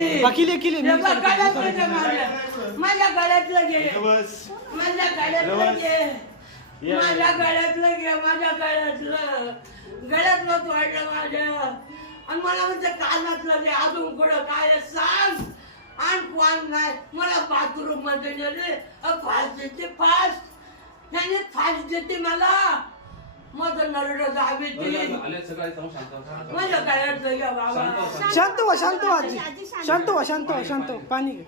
माझ्या गळ्यातलं घे, माझ्या गळ्यातलं घे, माझ्या गळ्यातलं घे, माझ्या गळ्यातलं तोडलं माझ्या. आणि मला म्हणजे कानातलं घे, अजून कुठं काय सांग. आणि कोण नाही मला बाथरूम मध्ये गेले, फास्ट देते, फास्ट त्याने फास्ट देते मला. माझं नरड जावी माझ्या गळ्यातलं घ्या बाबा. शांत व्हा, शांत व्हा आजी, शांत व्हा, शांत व्हा, शांत व्हा. पाणी घे.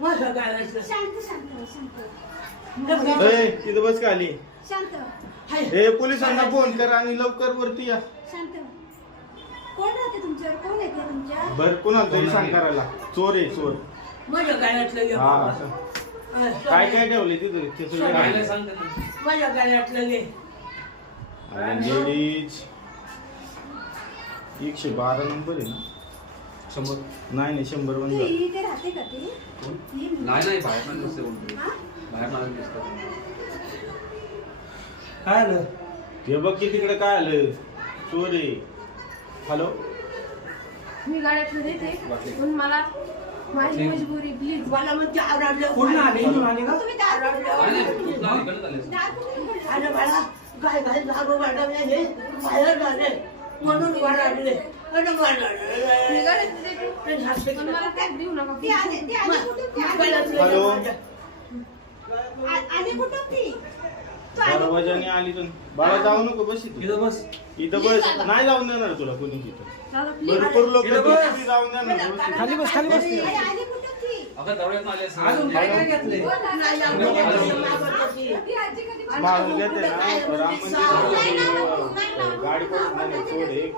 माझ्या गळ्यातलं तिथं बस का आली. हे पोलिसांना फोन कर आणि लवकर वरती या. कोण राहते तुमच्यावर? कोण येते तुमच्या? बर कोणाला तरी सांग करायला. चोर आहे चोर. माझ्या गळ्यातलं घे हा बाबा. असं. काय काय ठेवले तिथं ते सगळं माझ्या गळ्यातलं घे. लेडीज 112 नंबर आहे ना. 100 नाही 100 ती बंद. इथे राहते का ती? नाही बाहेर पण दिसते कोणतरी. हा? बाहेर मला दिसतं. काय आलं ते बघ की तिकडे काय आलं. चोर आहे. हॅलो मी गाड्यातलं देते पण मला माझी मजबुरी प्लीज. मला म्हणजे आवडलं पूर्ण आले इथून आले का? तुम्ही दार नाही, नाही, इकडनं आले. दार कुठून उघडलं? आणि मला काय काय लागू वाढवले बाहेर झाले म्हणून वाढले मी गाड्यातलं देते पण मला टॅग देऊ नका. ती आली कुठून? ती आली हॅलो आली कुठून ती? तू आली दरवाजाने आली तर बाळा जाऊ नको बस इथं बस. इथं बस नाही जाऊन देणार तुला कोणी तिथं. दादा, please. भरपूर लोक जाऊन देणार बस. खाली बस, खाली बस. अरे, आली कुठून ती? अगं दरवाज्यातनं आले असतील. अजून काय काय घेतलंय? बोल ना. नाही लागलं ती आजी कधी मारून घेते ना राम मंदिर गाडी पडत नाही चोर एक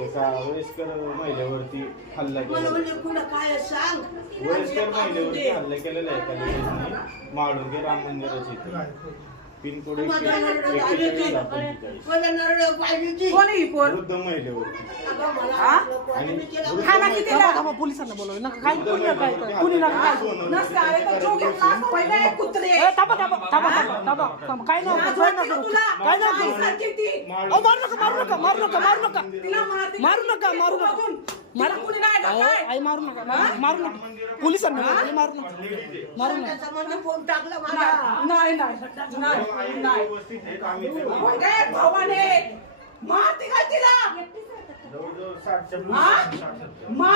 एका वयस्कर महिलेवरती हल्ला मला केला. म्हणजे कुठं काय सांग वयस्कर महिलेवरती हल्ला केलेला आहे एका लेडीजने माळुंगे राम मंदिराच्या इथे. पिनकोड माझ्या नरड पाहिजे 4145 माझ्या नरड पाहिजे कोण आहे ही पोर? वृद्ध महिलेवरती आणि हा ना किती थांबा, पोलिसांना बोलवलं नका. काय कुणी नका काय कुणी नका काय नसतं. अरे तो जो घेतला पहिला एक कुत्रे. ए, थांबा थांबा थांबा थांबा थांबा थांबा. काय नाव काय नाव काय नाव मारू नका मारू नका मारू नका मारू नका मारू नका मारू नका मारू आई मारू नका मारू नका. पोलिसांना बोलवलं, मारू नका मारू नका. म्हणजे फोन टाकला मला नाही नाही नाही व्यवस्थित आहे, आम्ही ते भावाने मारते काय तिला? जवळजवळ 60 च्या हा? पुढे. मा